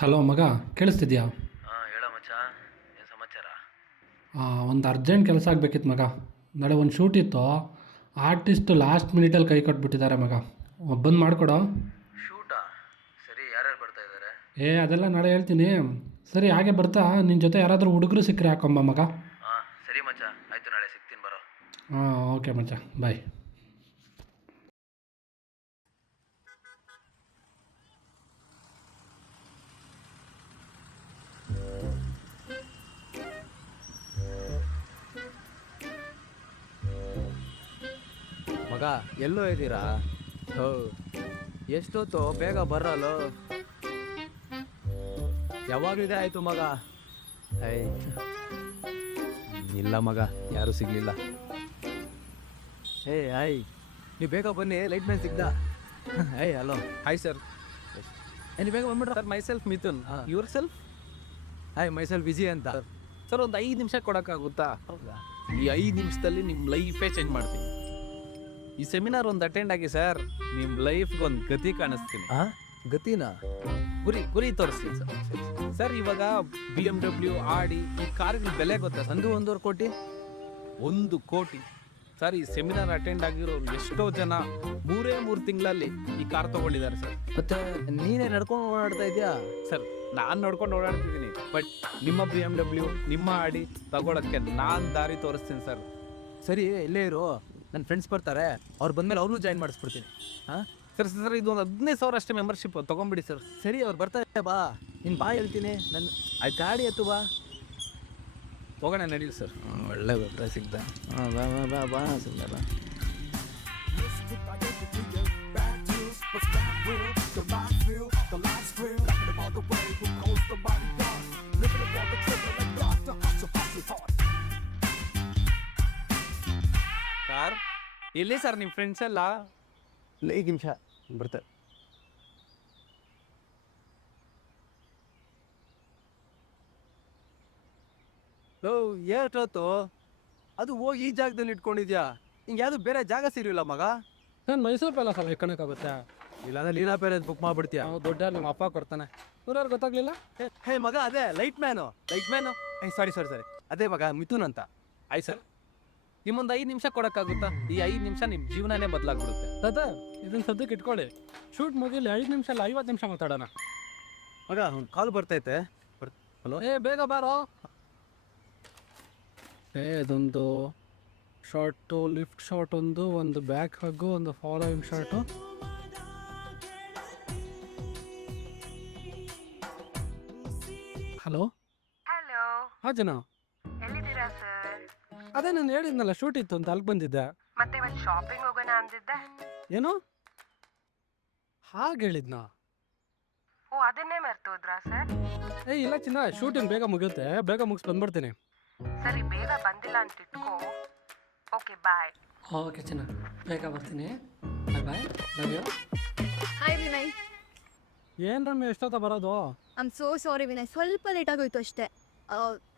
Hello ಮಗ, ಕೇಳಿಸ್ತಿದ್ಯಾ? ಹಾಂ ಹೇಳ ಮಚ್ಚ. ಏನು ಸಮಾಚಾರ? ಒಂದು ಅರ್ಜೆಂಟ್ ಕೆಲಸ ಆಗಬೇಕಿತ್ತು ಮಗ. ನಾಳೆ ಒಂದು ಶೂಟ್ ಇತ್ತು. ಆರ್ಟಿಸ್ಟು ಲಾಸ್ಟ್ ಮಿನಿಟಲ್ಲಿ ಕೈ ಕೊಟ್ಬಿಟ್ಟಿದ್ದಾರೆ ಮಗ. ಬಂದು ಮಾಡಿಕೊಡೋ. ಶೂಟಾ? ಸರಿ, ಯಾರ್ಯಾರು ಬರ್ತಾ ಇದ್ದಾರೆ? ಅದೆಲ್ಲ ನಾಳೆ ಹೇಳ್ತೀನಿ. ಸರಿ, ಹಾಗೆ ಬರ್ತಾ ನಿನ್ನ ಜೊತೆ ಯಾರಾದರೂ ಹುಡುಗರು ಸಿಕ್ಕರೆ ಹಾಕೊಂಬ ಮಗ. ಹಾಂ ಸರಿ ಮಚ್ಚ, ಆಯಿತು, ನಾಳೆ ಸಿಗ್ತೀನಿ ಬರೋ. ಹಾಂ, ಓಕೆ ಮಚ್ಚ, ಬಾಯ್. ಮಗ ಎಲ್ಲೋ ಇದ್ದೀರಾ? ಹೋ, ಎಷ್ಟೊತ್ತು ಬೇಗ ಬರಲು. ಯಾವಾಗಲಿದೆ ಆಯ್ತು ಮಗ. ಐ ಇಲ್ಲ ಮಗ, ಯಾರೂ ಸಿಗ್ಲಿಲ್ಲ. ಹಾಯ್, ನೀವು ಬೇಗ ಬನ್ನಿ, ಲೈಟ್ ಮ್ಯಾನ್ ಸಿಗ್ದ. ಹಲೋ. Hi sir. ನೀವು ಬೇಗ ಬಂದ್ಬಿಟ್ರ? Sir myself Mithun. Yourself? Hi, myself Viji ಅಂತ. ಸರ್ ಒಂದು 5 ನಿಮಿಷ ಕೊಡೋಕ್ಕಾಗುತ್ತಾ? ಹೌದಾ? ಈ 5 ನಿಮಿಷದಲ್ಲಿ ನಿಮ್ಮ ಲೈಫೇ ಚೇಂಜ್ ಮಾಡ್ತೀನಿ. ಈ ಸೆಮಿನಾರ್ ಒಂದು ಅಟೆಂಡ್ ಆಗಿ ಸರ್, ನಿಮ್ಮ ಲೈಫ್ಗೆ ಒಂದು ಗತಿ ಕಾಣಿಸ್ತೀನಿ. ಗತಿನಾ? ಗುರಿ ತೋರಿಸ್ತೀನಿ ಸರ್. ಸರ್ ಇವಾಗ BMW, ಆಡಿ ಈ ಕಾರ್ಗಳ ಬೆಲೆ ಗೊತ್ತಾ ಸರ್? 1.5 ಕೋಟಿ. 1 ಕೋಟಿ. ಸರ್ ಈ ಸೆಮಿನಾರ್ ಅಟೆಂಡ್ ಆಗಿರೋರು ಎಷ್ಟೋ ಜನ 3 ತಿಂಗಳಲ್ಲಿ ಈ ಕಾರ್ ತಗೊಂಡಿದ್ದಾರೆ ಸರ್. ಮತ್ತೆ ನೀನೇ ನಡ್ಕೊಂಡು ಓಡಾಡ್ತಾ ಇದೆಯಾ? ಸರ್ ನಾನು ನೋಡ್ಕೊಂಡು ಓಡಾಡ್ತಿದ್ದೀನಿ, ಬಟ್ ನಿಮ್ಮ BMW, ನಿಮ್ಮ ಆಡಿ ತಗೊಳಕ್ಕೆ ನಾನು ದಾರಿ ತೋರಿಸ್ತೀನಿ ಸರ್. ಸರಿ, ಇಲ್ಲೇ ಇರು, ನನ್ನ ಫ್ರೆಂಡ್ಸ್ ಬರ್ತಾರೆ, ಅವ್ರು ಬಂದಮೇಲೆ ಅವ್ರನ್ನೂ ಜಾಯಿನ್ ಮಾಡಿಸ್ಬಿಡ್ತೀನಿ. ಹಾಂ ಸರ್ ಇದು ಒಂದು 15,000 ಅಷ್ಟೇ ಮೆಂಬರ್ಶಿಪ್, ತೊಗೊಂಬಿಡಿ ಸರ್. ಸರಿ, ಅವ್ರು ಬರ್ತಾರೆ, ಬಾ. ನೀನು ಬಾ, ಹೇಳ್ತೀನಿ. ನನ್ನ ಆಯ್ತು, ಗಾಡಿ ಎತ್ತು, ಬಾ. ಹೋಗೋಣ ನಡೀಲಿ ಸರ್. ಒಳ್ಳೆ ಗೊತ್ತ ಸಿಗ್ದ. ಹಾಂ, ಬಾ ಬಾ ಬಾ ಬಾ ಸುಮ್ಮನೆ ಬಾ. ಸರ್ ಎಲ್ಲಿ ಸರ್ ನಿಮ್ಮ ಫ್ರೆಂಡ್ಸ್ ಎಲ್ಲ? ಇಲ್ಲ, ಈಗ ನಿಮಿಷ ಬರ್ತಾರೆ. ಲೋ, ಏಟೋತು ಅದು ಹೋಗಿ ಈ ಜಾಗದಲ್ಲಿ ಇಟ್ಕೊಂಡಿದ್ಯಾ? ಹಿಂಗೆ ಯಾವುದು ಬೇರೆ ಜಾಗ ಸಿಗಲಿಲ್ಲ ಮಗ. ನಾನು ಮೈಸೂರು ಪ್ಯಾಲೇಸ್ ಅಲ್ಲ ಇಟ್ಕೊಳಕ್ಕಾಗುತ್ತೆ? ಇಲ್ಲಾಂದ್ರೆ ಲೀಲಾ ಪ್ಯಾಲೇಸ್ ಬುಕ್ ಮಾಡ್ಬಿಡ್ತೀಯ. ನಾವು ದೊಡ್ಡ ನಿಮ್ಮ ಅಪ್ಪ ಕೊಡ್ತಾನೆ. ಊರವ್ರು ಗೊತ್ತಾಗ್ಲಿಲ್ಲ? ಹೇ ಮಗ, ಅದೇ ಲೈಟ್ ಮ್ಯಾನು. ಸಾರಿ, ಅದೇ ಮಗ, ಮಿಥುನ್ ಅಂತ. ಆಯ್ತು ಸರ್, ನಿಮ್ಮೊಂದು 5 ನಿಮಿಷ ಕೊಡೋಕ್ಕಾಗುತ್ತಾ? ಈ 5 ನಿಮಿಷ ನಿಮ್ಮ ಜೀವನನೇ ಬದಲಾಗ್ಬಿಡುತ್ತೆ. ಅದ ಇದನ್ನ ಸದ್ಯಕ್ಕೆ ಇಟ್ಕೊಳ್ಳಿ. ಶೂಟ್ ಮುಗಿಲಿ, 5 ನಿಮಿಷ ಅಲ್ಲ 50 ನಿಮಿಷ ಮಾತಾಡೋಣ. ಮಗ ಒಂದು ಕಾಲ್ ಬರ್ತೈತೆ. ಹಲೋ, ಬೇಗ ಬಾರೋ. ಇದೊಂದು ಶಾರ್ಟು, ಲಿಫ್ಟ್ ಶಾರ್ಟ್, ಒಂದು ಬ್ಯಾಕ್ ಹಗ್ಗು, ಒಂದು ಫಾಲೋಯಿಂಗ್ ಶಾರ್ಟು. ಹಲೋ. ಹಲೋ, ಹಾಂ ಜನ, ಎಲ್ಲಿದ್ದೀರಾ ಸರ್? ಅದೇ ನಾನು ಹೇಳಿದ್ನಲ್ಲ, ಶೂಟ್ ಇತ್ತು ಅಂತ ಅಲ್ಲಿಗೆ ಬಂದಿದ್ದೆ. ಮತ್ತೆ ಇವತ್ತು ಶಾಪಿಂಗ್ ಹೋಗೋಣ ಅಂದಿದ್ದೆ. ಏನು ಹಾಗೆ ಹೇಳಿದ್ನಾ? ಓ, ಅದನ್ನೇ ಮರ್ತೋದ್ರಾ ಸರ್? ಇಲ್ಲ ಚಿನ್ನ, ಶೂಟಿಂಗ್ ಬೇಗ ಮುಗಿಯುತ್ತೆ, ಬೇಗ ಮುಗಿಸಿ ಬಂದ್ಬಿಡ್ತೀನಿ. ಸರಿ, ಬೇಗ ಬಂದಿಲ್ಲ ಅಂತ ಇಟ್ಕೋ. ಓಕೆ, ಬಾಯ್. ಓಕೆ ಚಿನ್ನ, ಬೇಗ ಬರ್ತೀನಿ. ಬಾಯ್ bye, love you. Hi Vinay. ಏನು ರಮ್ಯ, ಎಷ್ಟೊತ್ತ ಬರೋದು? ಐಮ್ ಸೋ ಸಾರಿ ವಿನಯ್, ಸ್ವಲ್ಪ ಲೇಟ್ ಆಗೋಯ್ತು ಅಷ್ಟೇ.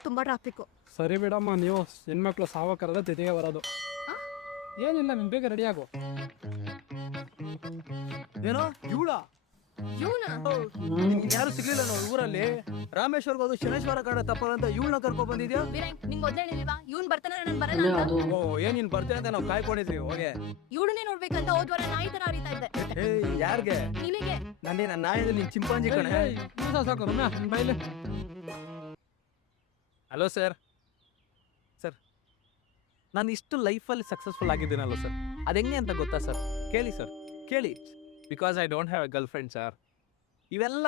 ತುಂಬ ಟ್ರಾಫಿಕ್ಕು. ಸರಿ ಬಿಡಮ್ಮ, ನೀವು ಹೆಣ್ಮಕ್ಳು ಸಾವ ಕರೆದ ತಿಥಿಗೆ ಬರೋದು. ಏನಿಲ್ಲ, ನೀನು ಬೇಗ ರೆಡಿ ಆಗು. ಏನೋ ಇವಳ ಇವನಾ? ಯಾರು ಸಿಗ್ಲಿಲ್ಲ ನಾವು ಊರಲ್ಲಿ. ರಾಮೇಶ್ವರ್ಗೆ ಹೋದು ಶನೇಶ್ವರ ಕಾಡ ತಪ್ಪಲ್ಲ ಅಂತ ಇವಳನ್ನ ಕರ್ಕೊಂಡ್ ಬಂದಿದ್ಯಾ? ವಿನಯ್, ನಿಂಗೆ ಮೊದಲೇ ಹೇಳಿಲ್ವಾ ಇವ್ನು ಬರ್ತಾನೆ, ನಾನು ಬರಲ್ಲ ಅಂತ? ಓ, ಏನ್ ನೀನ್ ಬರ್ತೀನಿ ಅಂತ ನಾವು ಕಾಯ್ಕೊಂಡಿದ್ವಿ. ಹೋಗೆ ಇವಳನ್ನೇ ನೋಡ್ಬೇಕಂತ ಹೋದ್ವಾರ ನಾಯಿ ತರ ಅರಿತಾ ಇದ್ದೆ. ಯಾರ್ಗೆ? ನಿನಗೆ. ನನ್ನ ನಾಯಿದ ನಿನ್ ಚಿಂಪಾಂಜಿ ಕಣೆ. ಸಾಕು ರಮ್ಯಾ, ಬೈಲಿ. Hello sir. ನಾನು ಇಷ್ಟು ಲೈಫಲ್ಲಿ ಸಕ್ಸಸ್ಫುಲ್ ಆಗಿದ್ದೀನಲ್ಲ ಸರ್, ಅದು ಹೆಂಗೆ ಅಂತ ಗೊತ್ತಾ ಸರ್? ಕೇಳಿ ಸರ್, ಕೇಳಿ. Because I don't have A girl friend sir. ಇವೆಲ್ಲ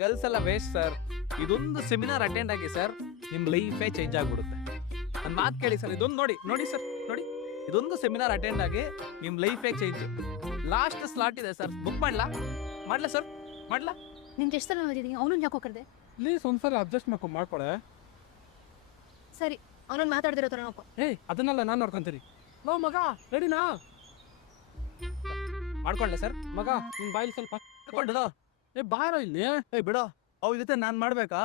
ಗರ್ಲ್ಸ್ ಎಲ್ಲ ವೇಸ್ಟ್ ಸರ್. ಇದೊಂದು ಸೆಮಿನಾರ್ ಅಟೆಂಡ್ ಆಗಿ ಸರ್, ನಿಮ್ಮ ಲೈಫೇ ಚೇಂಜ್ ಆಗಿಬಿಡುತ್ತೆ. ನನ್ನ ಮಾತು ಕೇಳಿ ಸರ್, ಇದೊಂದು ನೋಡಿ ಸರ್, ನೋಡಿ, ಇದೊಂದು ಸೆಮಿನಾರ್ ಅಟೆಂಡ್ ಆಗಿ ನಿಮ್ಮ ಲೈಫೇ ಚೇಂಜ್. ಲಾಸ್ಟ್ ಸ್ಲಾಟ್ ಇದೆ ಸರ್, ಬುಕ್ ಮಾಡಲಾ ಸರ್? ಮಾಡಲಾ? ನಿನ್ಗೆ ಎಷ್ಟು ಸಲ ಓದಿದ್ದೀನಿ, ಅವನು ಯಾಕೆ ಕರೆದೆ? ಪ್ಲೀಸ್ ಒಂದ್ಸಲ ಅಡ್ಜಸ್ಟ್ ಮಾಡ್ಕೊಡೆ. ಸರಿ, ಅವನನ್ನು ಮಾತಾಡ್ದಿರೋ ಥರ ನೋಡ್ಕೊ. ಅದನ್ನೆಲ್ಲ ನಾನು ನೋಡ್ಕೊಂತೀರಿ. ಲೋ ಮಗ, ರೆಡಿನಾ? ಮಾಡ್ಕೊಳ್ಳೆ ಸರ್? ಮಗ, ನಿನ್ನ ಬಾಯಿಲಿ ಸ್ವಲ್ಪ ಮಾಡ್ಕೊಂಡದ? ಬಾರೋ ಇಲ್ಲಿ. ಬಿಡೋ, ಅವ್ ಜೊತೆ ನಾನ್ ಮಾಡ್ಬೇಕಾ?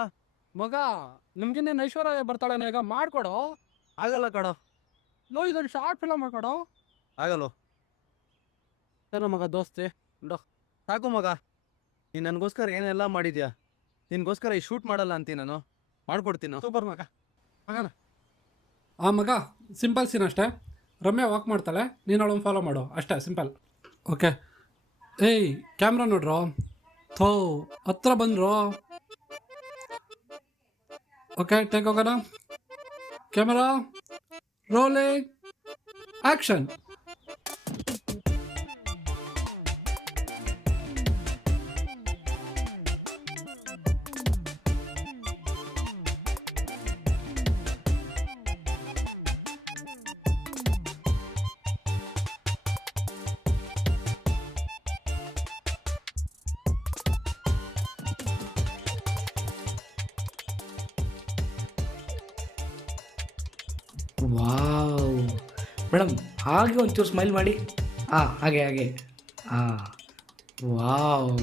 ಮಗ, ನಿಮ್ಗಿನ್ನೇನು ಐಶ್ವರ್ಯ ಬರ್ತಾಳೆ ಈಗ, ಮಾಡ್ಕೊಡು. ಆಗಲ್ಲ ಕಡೋ. ಲೋ, ಇದೊಂದು ಶಾರ್ಟ್ ಫಿಲಮ್ ಮಾಡ್ಕೊಡು. ಆಗಲ್ಲ. ಸರ್ ಮಗ, ದೋಸ್ತಿ ಸಾಕು ಮಗ, ನೀನ್ ನನಗೋಸ್ಕರ ಏನೆಲ್ಲ ಮಾಡಿದ್ಯಾ. ನಿನ್ಗೋಸ್ಕರ ಈ ಶೂಟ್ ಮಾಡಲ್ಲ ಅಂತೀನಿ ನಾನು, ಮಾಡ್ಕೊಡ್ತೀನಿ. ಸೂಪರ್ ಮಗ. ಮಗನ ಆ ಮಗ ಸಿಂಪಲ್ ಸೀನ್ ಅಷ್ಟೇ. ರಮ್ಯಾ ವಾಕ್ ಮಾಡ್ತಾಳೆ, ನೀನು ಅವಳನ್ನು ಫಾಲೋ ಮಾಡು ಅಷ್ಟೇ, ಸಿಂಪಲ್. ಓಕೆ. ಏಯ್ ಕ್ಯಾಮ್ರಾ ನೋಡ್ರೋ, ಥೋ ಹತ್ರ ಬಂದ್ರು. ಓಕೆ, ಟೇಕ್ ಹೋಗೋಣ. Camera rolling action. Wow madam, ಹಾಗೆ ಒಂಚೂರು ಸ್ಮೈಲ್ ಮಾಡಿ. ಹಾಗೆ ಹಾಗೆ. Wow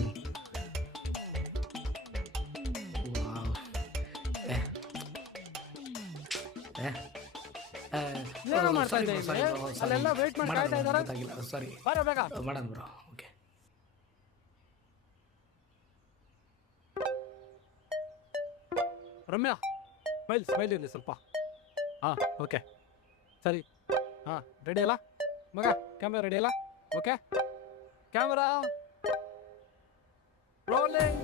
wow. ಏನೋ ಮಾಡ್ತಾ ಇದ್ದೆ ಇಲ್ಲಿ? ಅಲ್ಲೆಲ್ಲ ವೇಟ್ ಮಾಡಿ ಕಾಯ್ತಾ ಇದ್ದಾರೆ. ಸಾರಿ, ಬಾರೋ ಬೇಗ. ಮಾಡೋಣ ಬ್ರೋ. ಓಕೆ. ರಮ್ಯಾ ಸ್ಮೈಲ್ ಇರಲಿ ಸ್ವಲ್ಪ. ಓಕೆ ಸರಿ. ರೆಡಿ ಅಲ್ಲ ಮಗ? ಕ್ಯಾಮ್ರಾ ರೆಡಿ ಅಲ್ಲ? Okay, camera rolling.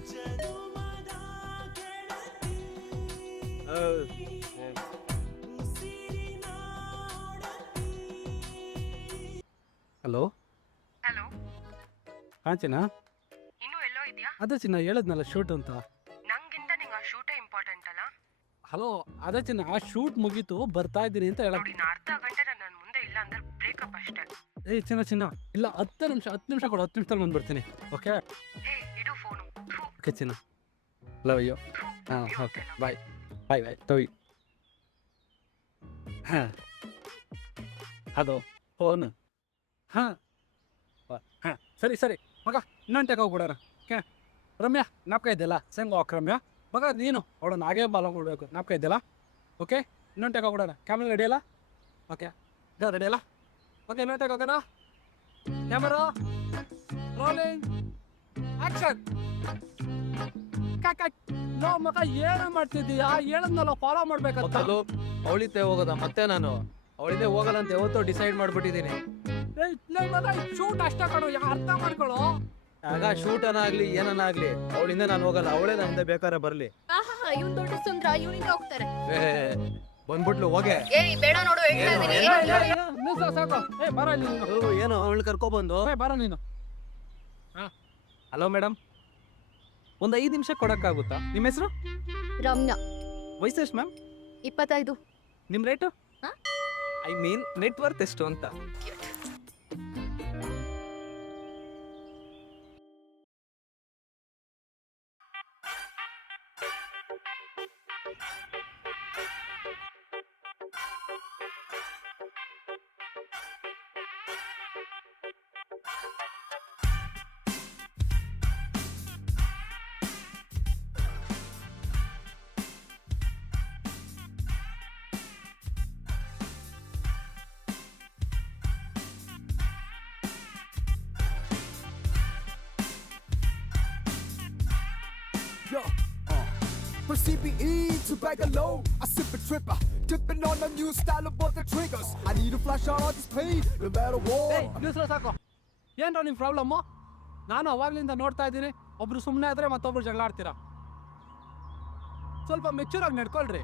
Hello. Hello, ಚಿನ್ನ. ಇನ್ನೂ ಎಲ್ಲೋ ಇದೆಯಾ? ಅದೇ ಚಿನ್ನ ಹೇಳದ್ನಲ್ಲ ಶೂಟ್ ಅಂತ. ನಂಗಿಂತ ನಿಂಗೆ ಆ ಶೂಟೇ ಇಂಪಾರ್ಟೆಂಟ್ ಅಲ್ಲ? ಹಲೋ, ಅದೇ ಚಿನ್ನ, ಆ ಶೂಟ್ ಮುಗೀತು, ಬರ್ತಾ ಇದ್ದೀನಿ ಅಂತ ಹೇಳ. ನೋಡಿ, ಅರ್ಧ ಗಂಟೆ ನನ್ನ ಮುಂದೆ ಇಲ್ಲ ಅಂದ್ರೆ ಬ್ರೇಕಪ್ ಅಷ್ಟೇ. ಚಿನ್ನ ಇಲ್ಲ, 10 ನಿಮಿಷ ಕೊಡು, 10 ನಿಮಿಷದಲ್ಲಿ ಬಂದ್ಬಿಡ್ತೀನಿ. ಓಕೆ ಹೇ, ಇಡು ಫೋನು. ಓಕೆ ಚಿನ್ನ, love you. Okay, bye bye bye. Love you. ಅದು ಫೋನ್. ಸರಿ ಮಗ, ಇನ್ನೊಂದು ಟೇಕ್ ಹೋಗ್ಬಿಡೋಣ. ಓಕೆ ರಮ್ಯಾ, ನಾಪ್ಕ ಇದ್ದಲ್ಲ ಸಂಗ್ ವಾಕ್. ರಮ್ಯಾ ಮಗ, ನೀನು ಅವಳನ್ನ ಹಾಗೆ ಬಾಲ ಕೊಡಬೇಕು, ನಾಪ್ಕ ಇದ್ದಲ್ಲ. ಓಕೆ, ಇನ್ನೊಂದು ಟೇಕ್ ಹೋಗ್ಬಿಡೋಣ. ಕ್ಯಾಮ್ರಾ ರೆಡಿ ಅಲ್ಲ? ಓಕೆ, ರೆಡಿ ಅಲ್ಲ? ಓಕೆ, ಇನ್ನೊಂದು ಟೇಕ್ ಹೋಗೋಣ. Camera rolling action. ನೋ ಮಗ, ಏನು ಮಾಡ್ತಿದ್ದೀಯಾ? ಹೇಳದ್ನಲ್ಲ ಫಾಲೋ ಮಾಡ್ಬೇಕಂತ. ಅವಳಿದ್ದೆ ಹೋಗೋದ ಮತ್ತೆ ನಾನು? ಅವಳಿದ್ದೆ ಹೋಗಲ್ಲ ಅಂತ ಯಾವತ್ತೋ ಡಿಸೈಡ್ ಮಾಡ್ಬಿಟ್ಟಿದ್ದೀನಿ. ಶೂಟ್ ಅಷ್ಟ ಕಣೋ, ಅರ್ಥ ಮಾಡ್ಕೊಳ್ಳೋ. ಆಗ ಶೂಟ್ ಅನ್ನಾಗ್ಲಿ ಏನನ್ನಾಗ್ಲಿ ಅವಳಿಂದ ನಾನು ಹೋಗಲ್ಲ, ಅವಳೇ ನನ್ನಿಂದ ಬೇಕಾದ್ರೆ ಬರ್ಲಿ. ಇವ್ನ್ ದೊಡ್ಡ ಸುಂದ್ರ, ಇವನಿಂದ ಹೋಗ್ತಾರೆ. ಬಂದ್ಬಿಟ್ಲು ಹೋಗೆ. ಏಯ್ ಬೇಡ ನೋಡು, ಹೇಳ್ತಾ ಇದೀನಿ. ಸಾಕು. ಬರ ಇಲ್ಲಿ ನೀನು. ಏನು ಅವಳು ಕರ್ಕೊಬಂದು? ಬರ ನೀನು. ಹಲೋ ಮೇಡಮ್, ಒಂದು 5 ನಿಮಿಷ ಕೊಡೋಕ್ಕಾಗುತ್ತಾ? ನಿಮ್ಮ ಹೆಸರು? ರಮ್ಯಾ, ವಯಸ್ಸೆಷ್ಟು ಮ್ಯಾಮ್? 25. ನಿಮ್ಮ ರೇಟು? ಹಾ? ಐ ಮೀನ್ ನೆಟ್ವರ್ತ್ ಎಷ್ಟು ಅಂತ. From CBE to Bangalore, I sip a tripper, dipping on a new style of both the triggers. I need a flash out on this pain, no matter what. ಸಾಕು. ಏನ್ರ ನಿಮ್ಮ problem? ನಾನು ಅವಾಗ್ಲಿಂದ ನೋಡ್ತಾ ಇದ್ದೀನಿ, ಒಬ್ರು ಸುಮ್ಮನೆ ಆದ್ರೆ ಮತ್ತೊಬ್ರು ಜಗಳ ಆಡ್ತೀರಾ. ಸ್ವಲ್ಪ ಮೆಚೂರ್ ಆಗಿ ನಡ್ಕೊಳ್ರಿ.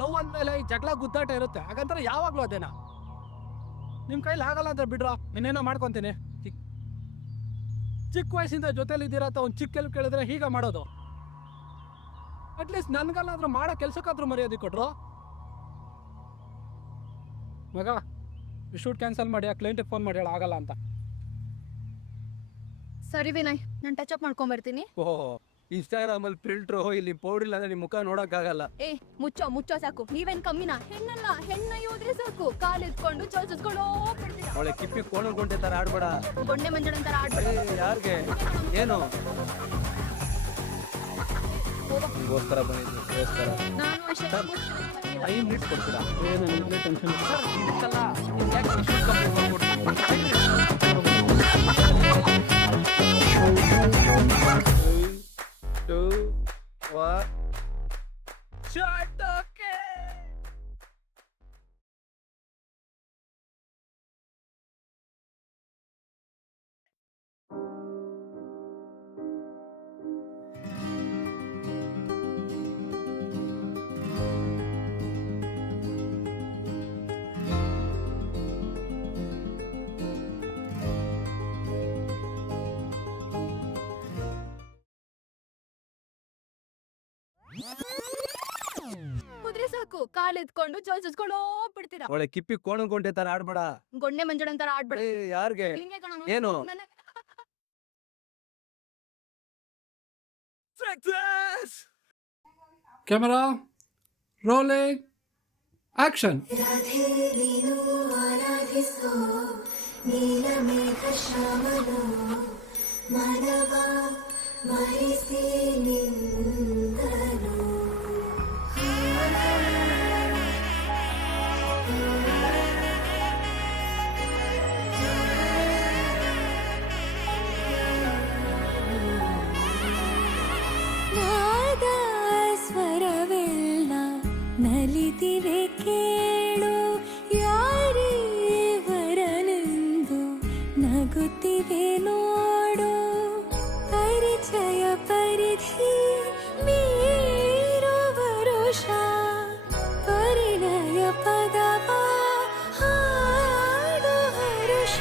ಲವ್ ಅಂದಮೇಲೆ ಈ ಜಗಳ ಗುದ್ದಾಟ ಇರುತ್ತೆ, ಹಾಗಂದ್ರೆ ಯಾವಾಗಲೂ ಅದೇನಾ? ನಿಮ್ಮ ಕೈಲಿ ಆಗಲ್ಲ ಅಂದ್ರೆ ಬಿಡ್ರ, ಇನ್ನೇನೋ ಮಾಡ್ಕೊತೀನಿ. ಚಿಕ್ಕ ವಯಸ್ಸಿಂದ ಜೊತೆಲಿದ್ದೀರಾ ಅಂತ ಒಂದು ಚಿಕ್ಕ ಕೆಲಸ ಕೇಳಿದ್ರೆ ಹೀಗೆ ಮಾಡೋದು. ಅಟ್ಲೀಸ್ಟ್ ನನ್ಗಲ್ಲಾದ್ರೂ ಮಾಡೋ ಕೆಲ್ಸಕ್ಕಾದ್ರೂ ಮರ್ಯಾದೆ ಕೊಟ್ರು. ಮಗ, ಶೂಟ್ ಕ್ಯಾನ್ಸಲ್ ಮಾಡಿ, ಆ ಕ್ಲೈಂಟಿಗೆ ಫೋನ್ ಮಾಡಿ ಹೇಳ ಆಗಲ್ಲ ಅಂತ. ಸರಿ ವಿನಯ್, ನಾನು ಟಚ್ ಅಪ್ ಮಾಡ್ಕೊಂಬರ್ತೀನಿ. ಓಹ್, ಇನ್ಸ್ಟಾಗ್ರಾಮಲ್ಲಿ ಫಿಲ್ಟ್ರು, ಇಲ್ಲಿ ಪೌಡರ್ ಇಲ್ಲ ಅಂದ್ರೆ ನಿಮ್ಮ ಮುಖ ನೋಡೋಕ್ಕಾಗಲ್ಲ. ಮುಚ್ಚೋ ಸಾಕು. ನೀವೇನ್ ಕಮ್ಮಿನಾ? ಹೆಣ್ಣ ಹೋದ್ರೆ ಸಾಕು, ಕಾಲ್ ಎತ್ಕೊಂಡು ಚೋಲ್ಸ್ಕೊಂಡು ಹೋಗ್ಬಿಡ್ತೀರಾ. ಅವಳೆ ಕಿಪ್ಪಿ ಕೋಣ ಗೊಂಡೆ ತರ ಆಡ್ಬೇಡ. ಗೊಂಡೆ ಮಂಜಣ ಅಂತಾರ ಆಡ್ಬೇಡ. ಯಾರಿಗೆ ಏನು ಗೋಸ್ಕರ ಬಂದಿದ್ದು? ನಾನು ಅಷ್ಟೇ. 5 ಮಿನಿಟ್ಸ್ ಕೊಡ್ತೀರಾ? ಟೆನ್ಷನ್ ಇದಕ್ಕಲ್ಲ, ಯಾಕೆ issue ಕಂಪ್ನಿ ಮಾಡ್ಕೊಡ್ತೀನಿ? 2, 1 ಕಾಲ್ ಎತ್ಕೊಂಡು ಚೋಲ್ ಚುಚ್ಕೊಂಡು ಹೋಗ್ಬಿಡ್ತೀರಾ. ಒಳ್ಳೆ ಕಿಪ್ಪಿ ಕೋಣಗೊಂಟೆ ತರ ಆಡ್ಬೇಡ. ಗೊಣ್ಣೆ ಮಂಜಣ್ಣನ್ ತರ ಆಡ್ಬೇಡ. ಯಾರ್ಗೆ ಹಿಂಗೆ ಕಣೋ. ಏನು? ನನ್ನ- ಕ್ಯಾಮರಾ ರೋಲಿಂಗ್ ಆಕ್ಷನ್. ಸ್ವರವೆಲ್ಲ ನಲಿದಿವೆ ಕೇಳು, ಯಾರೇ ವರನೆಂದು ನಗುತ್ತಿವೆ ನೋಡು. ಪರಿಚಯ ಪರಿಧಿ ಮೀರುವ ವರುಷ, ಪರಿಣಯ ಪದವ ಹಾಡು ಹರುಷ.